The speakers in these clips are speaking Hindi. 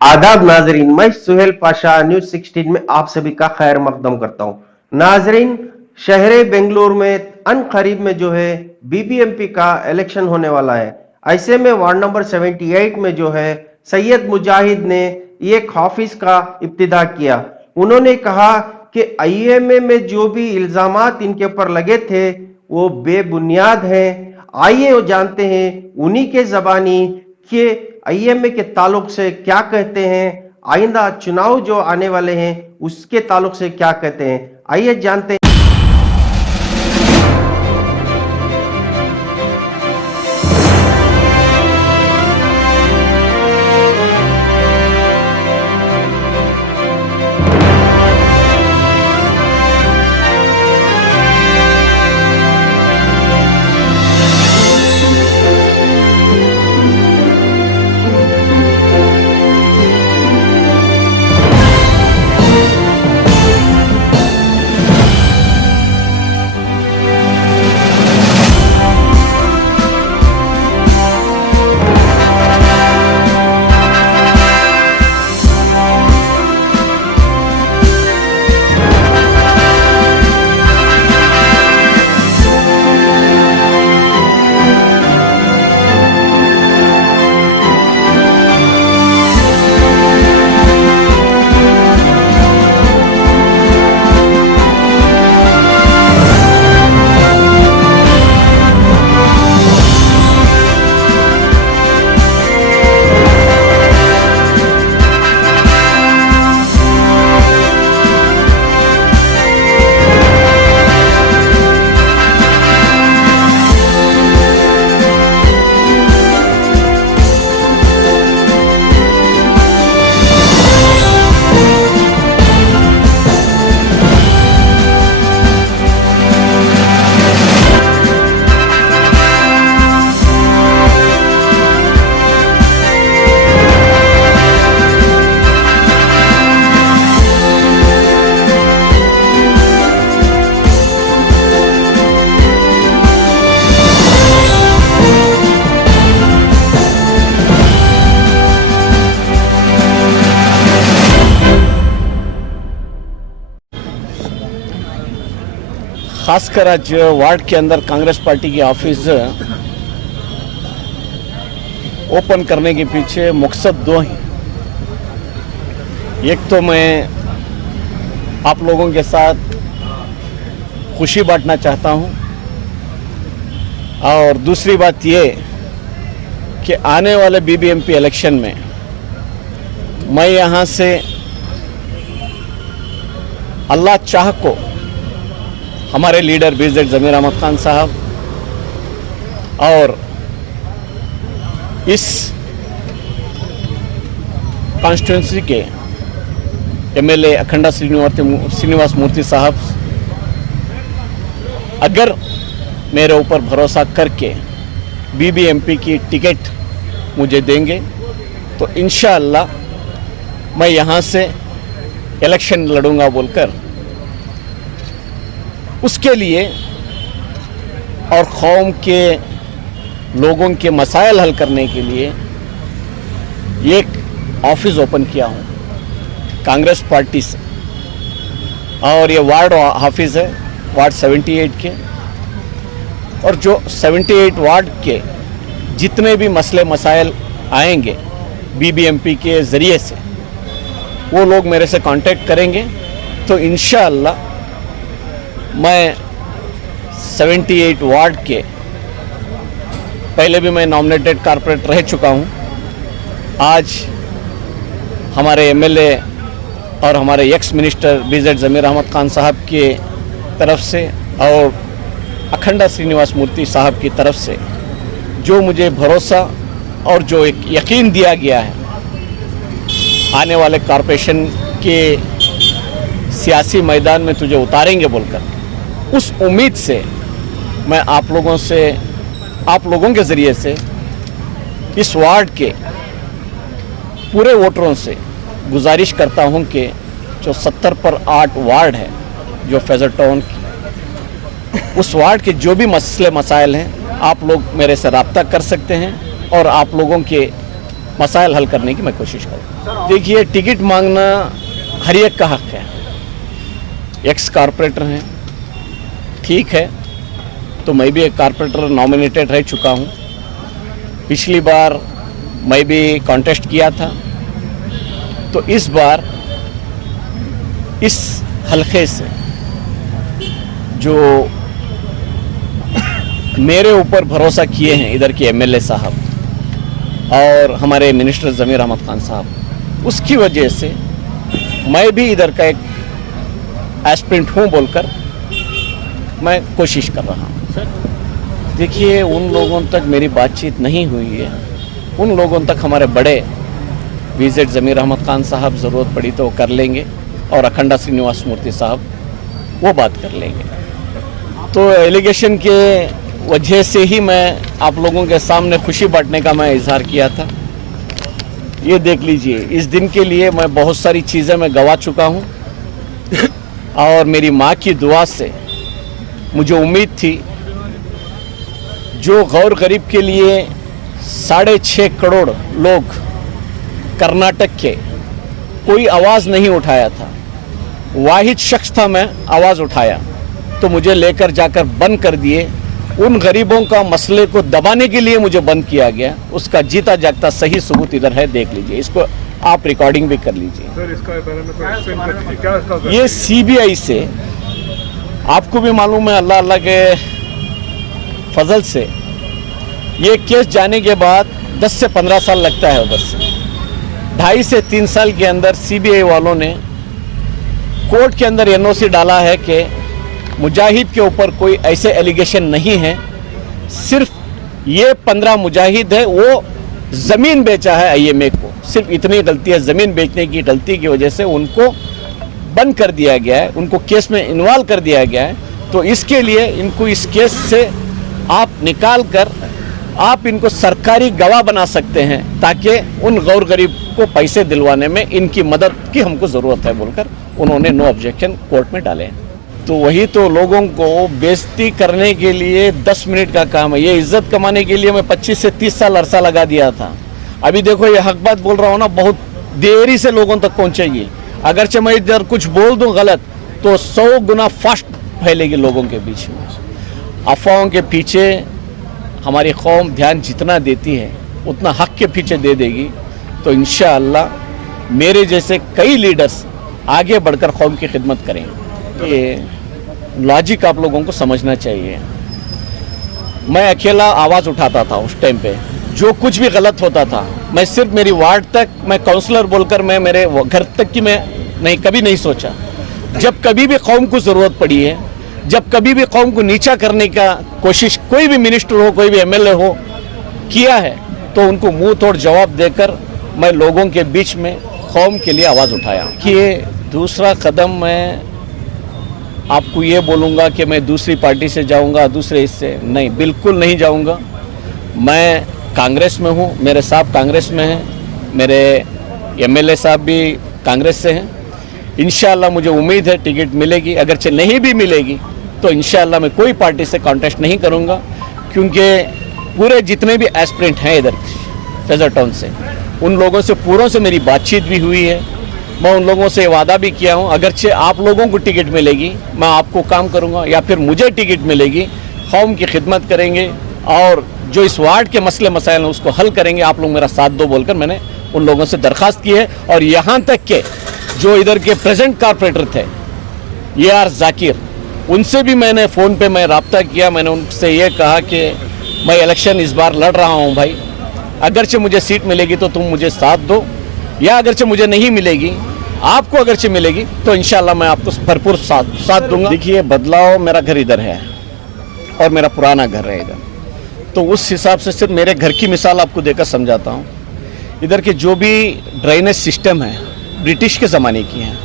आदाब नाजरीन, मैं सुहेल पाशा न्यूज 16 में आप सभी का खैर मकदम करता हूं। नाजरीन, शहर बेंगलुरु में अनकरीब में जो है बीबीएमपी का इलेक्शन होने वाला है। ऐसे में वार्ड नंबर 78 में जो है सैयद मुजाहिद ने एक ऑफिस का इब्तिदा किया। उन्होंने कहा कि आईएमए में जो भी इल्जामात इनके ऊपर लगे थे वो बेबुनियाद हैं। आइए वो जानते हैं उन्हीं के जबानी कि आईएमए के ताल्लुक से क्या कहते हैं, आइंदा चुनाव जो आने वाले हैं उसके ताल्लुक से क्या कहते हैं। आइए जानते हैं। खासकर आज वार्ड के अंदर कांग्रेस पार्टी की ऑफिस ओपन करने के पीछे मकसद दो हैं। एक तो मैं आप लोगों के साथ खुशी बांटना चाहता हूं और दूसरी बात ये कि आने वाले बीबीएमपी इलेक्शन में मैं यहां से अल्लाह चाह को हमारे लीडर बीजेड ज़मीर अहमद खान साहब और इस कॉन्स्टिट्यूंसी के एमएलए अखंडा श्रीनिवास मूर्ति साहब अगर मेरे ऊपर भरोसा करके बीबीएमपी की टिकट मुझे देंगे तो इंशाअल्लाह मैं यहाँ से इलेक्शन लड़ूंगा बोलकर उसके लिए और कौम के लोगों के मसाइल हल करने के लिए एक ऑफिस ओपन किया हूँ कांग्रेस पार्टी से। और ये वार्ड ऑफिस है वार्ड 78 के, और जो 78 वार्ड के जितने भी मसले मसाइल आएंगे बीबीएमपी के ज़रिए से वो लोग मेरे से कांटेक्ट करेंगे तो इंशाअल्लाह मैं 78 वार्ड के पहले भी मैं नॉमिनेटेड कारपोरेट रह चुका हूं। आज हमारे एमएलए और हमारे एक्स मिनिस्टर बीजेड ज़मीर अहमद खान साहब के तरफ से और अखंडा श्रीनिवास मूर्ति साहब की तरफ से जो मुझे भरोसा और जो एक यकीन दिया गया है आने वाले कॉरपोरेशन के सियासी मैदान में तुझे उतारेंगे बोलकर, उस उम्मीद से मैं आप लोगों के ज़रिए से इस वार्ड के पूरे वोटरों से गुजारिश करता हूं कि जो 70 पर 8 वार्ड है जो फैज़ल टाउन की, उस वार्ड के जो भी मसले मसाइल हैं आप लोग मेरे से रब्ता कर सकते हैं और आप लोगों के मसाइल हल करने की मैं कोशिश करूँ। देखिए, टिकट मांगना हर एक का हक है। एक्स कारपोरेटर हैं, ठीक है, तो मैं भी एक कारपोरेटर नॉमिनेटेड रह चुका हूँ। पिछली बार मैं भी कॉन्टेस्ट किया था, तो इस बार इस हलके से जो मेरे ऊपर भरोसा किए हैं इधर के एमएलए साहब और हमारे मिनिस्टर ज़मीर अहमद खान साहब, उसकी वजह से मैं भी इधर का एक एस्पिरेंट हूँ बोलकर मैं कोशिश कर रहा हूँ। देखिए, उन लोगों तक मेरी बातचीत नहीं हुई है। उन लोगों तक हमारे बड़े विजिट ज़मीर अहमद खान साहब ज़रूरत पड़ी तो वो कर लेंगे, और अखंडा श्रीनिवास मूर्ति साहब वो बात कर लेंगे। तो एलिगेशन के वजह से ही मैं आप लोगों के सामने खुशी बांटने का मैं इजहार किया था। ये देख लीजिए, इस दिन के लिए मैं बहुत सारी चीज़ें मैं गंवा चुका हूँ, और मेरी माँ की दुआ से मुझे उम्मीद थी जो गौर गरीब के लिए 6.5 करोड़ लोग कर्नाटक के कोई आवाज़ नहीं उठाया था, वाहिद शख्स था मैं आवाज़ उठाया, तो मुझे लेकर जाकर बंद कर दिए। उन गरीबों का मसले को दबाने के लिए मुझे बंद किया गया। उसका जीता जागता सही सबूत इधर है, देख लीजिए, इसको आप रिकॉर्डिंग भी कर लीजिए। सर, इसका बारे में तो एक्सप्लेन कर दीजिए, क्या इसका ये सीबीआई से, आपको भी मालूम है, अल्लाह अल्लाह के फजल से ये केस जाने के बाद 10 से 15 साल लगता है उधर से। 2.5 से 3 साल के अंदर सीबीआई वालों ने कोर्ट के अंदर एनओसी डाला है कि मुजाहिद के ऊपर कोई ऐसे एलिगेशन नहीं है, सिर्फ ये 15 मुजाहिद है, वो ज़मीन बेचा है आईएमए को, सिर्फ इतनी गलती है। ज़मीन बेचने की गलती की वजह से उनको बंद कर दिया गया है, उनको केस में इन्वॉल्व कर दिया गया है। तो इसके लिए इनको इस केस से आप निकाल कर आप इनको सरकारी गवाह बना सकते हैं, ताकि उन गौर गरीब को पैसे दिलवाने में इनकी मदद की हमको ज़रूरत है बोलकर उन्होंने नो ऑब्जेक्शन कोर्ट में डाले। तो वही तो लोगों को बेइज्जती करने के लिए 10 मिनट का काम है। ये इज्जत कमाने के लिए मैं 25 से 30 साल अरसा लगा दिया था। अभी देखो, ये हक बात बोल रहा हूँ ना, बहुत देरी से लोगों तक पहुँचेगी। अगरचे मैं इधर कुछ बोल दूँ गलत तो 100 गुना फास्ट फैलेगी लोगों के बीच में। अफवाहों के पीछे हमारी कौम ध्यान जितना देती है उतना हक के पीछे दे देगी, तो इंशाअल्लाह मेरे जैसे कई लीडर्स आगे बढ़कर कौम की खिदमत करेंगे। ये लॉजिक आप लोगों को समझना चाहिए। मैं अकेला आवाज़ उठाता था उस टाइम पे, जो कुछ भी गलत होता था मैं सिर्फ मेरी वार्ड तक, मैं काउंसलर बोलकर मैं मेरे घर तक की मैं नहीं कभी नहीं सोचा। जब कभी भी कौम को ज़रूरत पड़ी है, जब कभी भी कौम को नीचा करने का कोशिश कोई भी मिनिस्टर हो, कोई भी एमएलए हो किया है, तो उनको मुंह तोड़ जवाब देकर मैं लोगों के बीच में कौम के लिए आवाज़ उठाया। कि ये दूसरा कदम, मैं आपको ये बोलूँगा कि मैं दूसरी पार्टी से जाऊँगा, दूसरे इससे नहीं, बिल्कुल नहीं जाऊँगा। मैं कांग्रेस में हूँ, मेरे साहब कांग्रेस में हैं, मेरे एमएलए साहब भी कांग्रेस से हैं। इंशाअल्लाह मुझे उम्मीद है टिकट मिलेगी। अगरचे नहीं भी मिलेगी तो इंशाअल्लाह मैं कोई पार्टी से कॉन्टेस्ट नहीं करूँगा, क्योंकि पूरे जितने भी एस्पिरेंट हैं इधर फेज़र टाउन से, उन लोगों से पूरों से मेरी बातचीत भी हुई है। मैं उन लोगों से वादा भी किया हूँ, अगरचे आप लोगों को टिकट मिलेगी मैं आपको काम करूँगा, या फिर मुझे टिकट मिलेगी कौम की खिदमत करेंगे और जो इस वार्ड के मसले मसाइल हैं उसको हल करेंगे। आप लोग मेरा साथ दो बोलकर मैंने उन लोगों से दरख्वास्त की है। और यहाँ तक के जो इधर के प्रेजेंट कारपोरेटर थे AR जाकिर, उनसे भी मैंने फ़ोन पे मैं रब्ता किया। मैंने उनसे ये कहा कि मैं इलेक्शन इस बार लड़ रहा हूँ भाई, अगरचे मुझे सीट मिलेगी तो तुम मुझे साथ दो, या अगरचे मुझे नहीं मिलेगी, आपको अगरचे मिलेगी तो इंशाल्लाह मैं आपको भरपूर साथ दूंगा। देखिए, बदलाव, मेरा घर इधर है और मेरा पुराना घर है इधर, तो उस हिसाब से सिर्फ मेरे घर की मिसाल आपको देकर समझाता हूँ। इधर के जो भी ड्रेनेज सिस्टम है ब्रिटिश के ज़माने की हैं।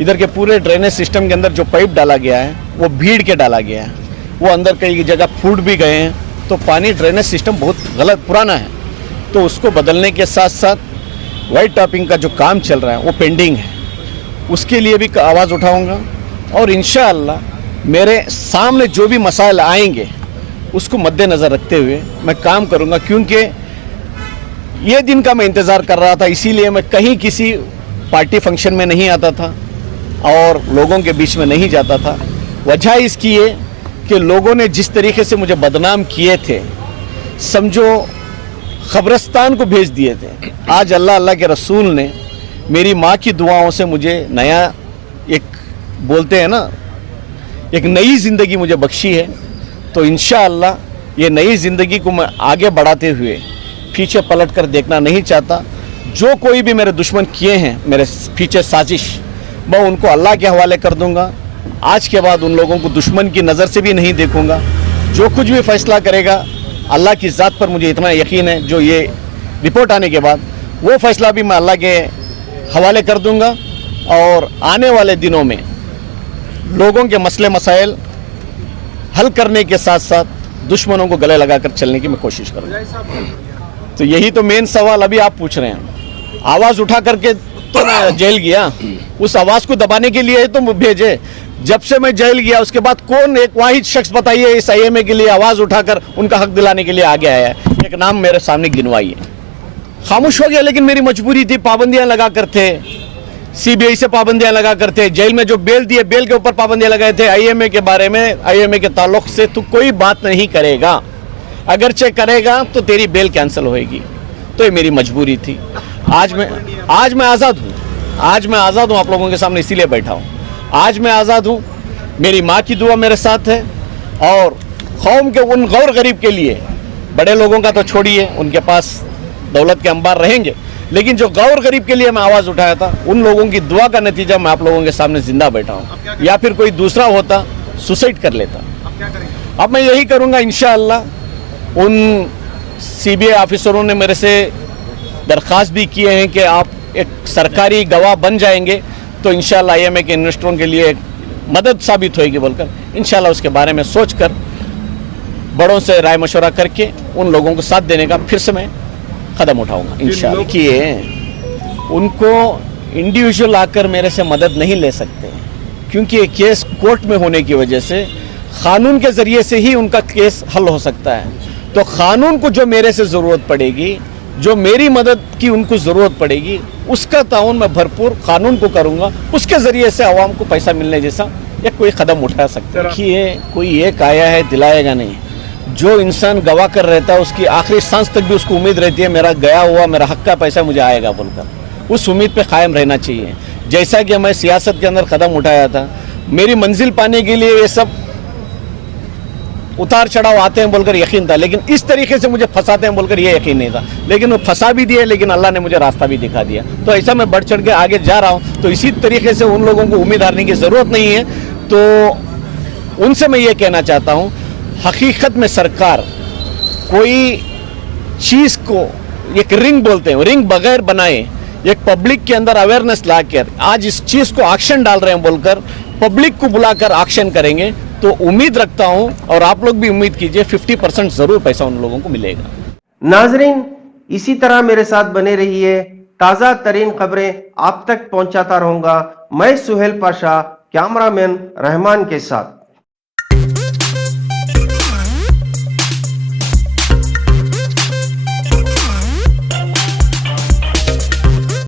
इधर के पूरे ड्रेनेज सिस्टम के अंदर जो पाइप डाला गया है वो भीड़ के डाला गया है, वो अंदर कई जगह फूट भी गए हैं, तो पानी ड्रेनेज सिस्टम बहुत गलत पुराना है। तो उसको बदलने के साथ साथ वाइट टॉपिंग का जो काम चल रहा है वो पेंडिंग है, उसके लिए भी आवाज़ उठाऊंगा। और इंशाअल्लाह मेरे सामने जो भी मसाइल आएंगे उसको मद्देनज़र रखते हुए मैं काम करूंगा, क्योंकि ये दिन का मैं इंतज़ार कर रहा था, इसीलिए मैं कहीं किसी पार्टी फंक्शन में नहीं आता था और लोगों के बीच में नहीं जाता था। वजह इसकी है कि लोगों ने जिस तरीके से मुझे बदनाम किए थे, समझो ख़बरस्तान को भेज दिए थे। आज अल्लाह अल्लाह के रसूल ने मेरी माँ की दुआओं से मुझे नया एक बोलते हैं ना, एक नई ज़िंदगी मुझे बख्शी है। तो इंशाअल्लाह ये नई ज़िंदगी को मैं आगे बढ़ाते हुए पीछे पलट कर देखना नहीं चाहता। जो कोई भी मेरे दुश्मन किए हैं, मेरे पीछे साजिश, मैं उनको अल्लाह के हवाले कर दूंगा। आज के बाद उन लोगों को दुश्मन की नज़र से भी नहीं देखूंगा। जो कुछ भी फैसला करेगा, अल्लाह की ज़ात पर मुझे इतना यकीन है, जो ये रिपोर्ट आने के बाद वो फैसला भी मैं अल्लाह के हवाले कर दूंगा। और आने वाले दिनों में लोगों के मसले मसाइल हल करने के साथ साथ दुश्मनों को गले लगाकर चलने की मैं कोशिश करूँगा। तो यही तो मेन सवाल अभी आप पूछ रहे हैं। आवाज़ उठा करके तो मैं जेल गया, उस आवाज़ को दबाने के लिए तो भेजे। जब से मैं जेल गया उसके बाद कौन एक वाहिद शख्स बताइए इस आईएमए के लिए आवाज़ उठाकर उनका हक दिलाने के लिए आगे आया है? एक नाम मेरे सामने गिनवाइए। खामोश हो गया, लेकिन मेरी मजबूरी थी। पाबंदियां लगा कर थे, सीबीआई से पाबंदियां लगा कर थे, जेल में जो बेल दिए बेल के ऊपर पाबंदियां लगाए थे। आईएमए के बारे में, आईएमए के ताल्लुक से तू कोई बात नहीं करेगा, अगरचे करेगा तो तेरी बेल कैंसिल होएगी। तो ये मेरी मजबूरी थी। आज मैं आज़ाद हूँ, आज मैं आज़ाद हूँ, आप लोगों के सामने इसीलिए बैठा हूँ। आज मैं आज़ाद हूँ, मेरी माँ की दुआ मेरे साथ है। और कौम के उन गौर गरीब के लिए, बड़े लोगों का तो छोड़िए, उनके पास दौलत के अंबार रहेंगे, लेकिन जो गौर गरीब के लिए मैं आवाज़ उठाया था, उन लोगों की दुआ का नतीजा मैं आप लोगों के सामने जिंदा बैठा हूँ। या फिर कोई दूसरा होता सुसाइड कर लेता। अब मैं यही करूँगा इंशाअल्लाह। उन सीबीआई ऑफिसरों ने मेरे से दरख्वास्त भी किए हैं कि आप एक सरकारी गवाह बन जाएंगे तो इंशाअल्लाह आईएमए के इन्वेस्टरों के लिए एक मदद साबित होएगी बोलकर, इंशाअल्लाह उसके बारे में सोचकर बड़ों से राय मशवरा करके उन लोगों को साथ देने का फिर से मैं कदम उठाऊंगा इंशाअल्लाह। कि उनको इंडिविजुअल आकर मेरे से मदद नहीं ले सकते, क्योंकि ये केस कोर्ट में होने की वजह से कानून के ज़रिए से ही उनका केस हल हो सकता है। तो कानून को जो मेरे से ज़रूरत पड़ेगी, जो मेरी मदद की उनको ज़रूरत पड़ेगी, उसका ताउन मैं भरपूर कानून को करूँगा। उसके ज़रिए से आवाम को पैसा मिलने जैसा या कोई कदम उठा सकता है। कि ये कोई एक आया है दिलाएगा नहीं। जो इंसान गवाह कर रहता है उसकी आखिरी सांस तक भी उसको उम्मीद रहती है मेरा गया हुआ, मेरा हक का पैसा मुझे आएगा बोलकर। उस उम्मीद पे कायम रहना चाहिए। जैसा कि मैं सियासत के अंदर कदम उठाया था, मेरी मंजिल पाने के लिए ये सब उतार चढ़ाव आते हैं बोलकर यकीन था, लेकिन इस तरीके से मुझे फंसाते हैं बोलकर ये यकीन नहीं था। लेकिन वो फंसा भी दिए, लेकिन अल्लाह ने मुझे रास्ता भी दिखा दिया। तो ऐसा मैं बढ़ चढ़ के आगे जा रहा हूँ। तो इसी तरीके से उन लोगों को उम्मीद हारने की ज़रूरत नहीं है। तो उनसे मैं ये कहना चाहता हूँ, हकीकत में सरकार कोई चीज़ को, एक रिंग बोलते हैं, रिंग बगैर बनाए, एक पब्लिक के अंदर अवेयरनेस लाकर आज इस चीज़ को एक्शन डाल रहे हैं बोलकर पब्लिक को बुलाकर एक्शन करेंगे तो उम्मीद रखता हूं, और आप लोग भी उम्मीद कीजिए, 50% जरूर पैसा उन लोगों को मिलेगा। नाजरीन, इसी तरह मेरे साथ बने रहिए। ताज़ा तरीन खबरें आप तक पहुंचाता रहूंगा मैं, सुहेल पाशा, कैमरामैन रहमान के साथ।